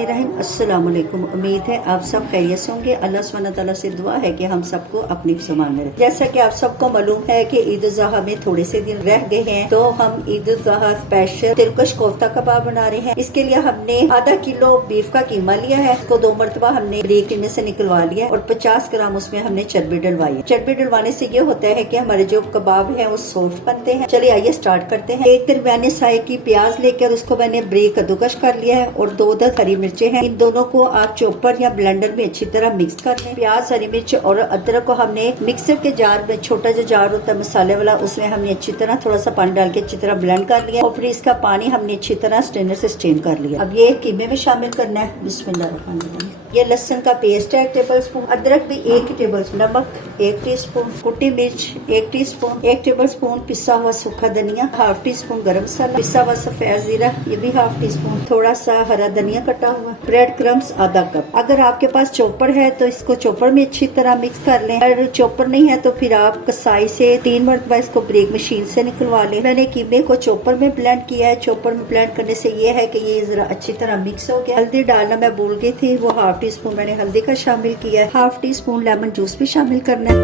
बिस्मिल्लाहिर्रहमानिर्रहीम। अस्सलाम वालेकुम। उम्मीद है आप सब खैरियत से होंगे। अल्लाह सुब्हानहू तआला से दुआ है कि हम सबको अपनी फ़रमान में रखे। जैसा कि आप सबको मालूम है कि ईद उल ज़ुहा में थोड़े से दिन रह गए हैं, तो हम ईद उल ज़ुहा स्पेशल तिलकश कोफ्ता कबाब बना रहे हैं। इसके लिए हमने आधा किलो बीफ का कीमा लिया है। इसको 2 मरतबा हमने ब्रेक में से निकलवा लिया और 50 ग्राम उसमें हमने चर्बी डलवाई है। चर्बी डलवाने से ये होता है कि हमारे जो कबाब है वो सॉफ्ट बनते हैं। चलिए आइए स्टार्ट करते हैं। एक दरमियाने साइज की प्याज लेकर उसको मैंने ब्रेक कद्दूकश कर लिया है और 2 हरी मिर्चें हैं। इन दोनों को आप चॉपर या ब्लेंडर में अच्छी तरह मिक्स कर लें। प्याज, हरी मिर्च और अदरक को हमने मिक्सर के जार में, छोटा जो जार होता है मसाले वाला, उसमें हमने अच्छी तरह थोड़ा सा पानी डाल के अच्छी तरह ब्लेंड कर लिया और फिर इसका पानी हमने अच्छी तरह स्ट्रेनर से स्ट्रेन कर लिया। अब ये कीमे में शामिल करना है। बिस्मिल्लाह। ये लहसुन का पेस्ट है 1 टेबल स्पून, अदरक भी 1 टेबल स्पून, नमक 1 टीस्पून, कुटी मिर्च 1 टीस्पून, 1 टेबल स्पून पिसा हुआ सूखा धनिया, 1/2 टीस्पून गरम मसाला, पिसा हुआ सफेद जीरा ये भी 1/2 टीस्पून, थोड़ा सा हरा धनिया कटा हुआ, ब्रेड क्रम्स आधा कप। अगर आपके पास चॉपर है तो इसको चॉपर में अच्छी तरह मिक्स कर लें। अगर चॉपर नहीं है तो फिर आप कसाई से 3 मरतबा इसको ब्रेक मशीन से निकलवा लें। मैंने कीमे को चॉपर में ब्लेंड किया है। चॉपर में ब्लेंड करने से ये है कि ये जरा अच्छी तरह मिक्स हो गया। हल्दी डालना मैं भूल गई थी, वो 1/2 टीस्पून मैंने हल्दी का शामिल किया है। 1/2 टीस्पून लेमन जूस भी शामिल करना है।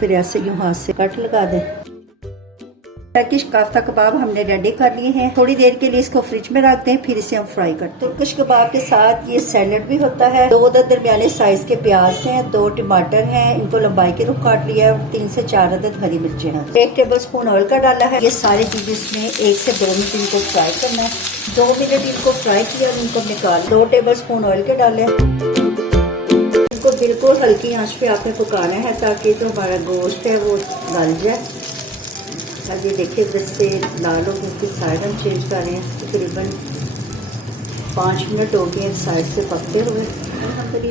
फिर ऐसे यूं हाथ से कट लगा दें। टर्किश कोफ्ता कबाब हमने रेडी कर लिए हैं। थोड़ी देर के लिए इसको फ्रिज में रखते हैं, फिर इसे हम फ्राई करते हैं। टर्किश कबाब के साथ ये सैलेड भी होता है। 2 दरमियाने साइज के प्याज हैं, 2 टमाटर हैं, इनको लंबाई के रुख काट लिया है और 3 से 4 अदद हरी मिर्चें हैं। 1 टेबल स्पून ऑयल का डाला है। ये सारी चीजें इसमें 1 से 2 मिनट इनको फ्राई करना है। 2 मिनट इनको फ्राई किया और इनको निकाल 2 टेबल स्पून ऑयल के डाले। इनको बिल्कुल हल्की आंच पे आपने पकाना है ताकि जो हमारा गोश्त है वो गल जाए। अब ये देखिए इधर से लाल हो गई, साइड हम चेंज कर रहे हैं। तकरीबन 5 मिनट हो गए साइड से पकते हुए।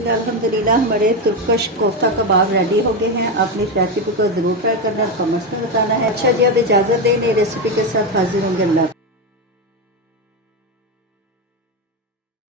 अल्हम्दुलिल्लाह हमारे तुर्कश कोफ्ता कबाब रेडी हो गए हैं। आपने इस रेसिपी को जरूर ट्राई करना है, कमेंट्स में बताना है। अच्छा जी, अब इजाज़त दें, नई रेसिपी के साथ हाजिर होंगे। अल्लाह।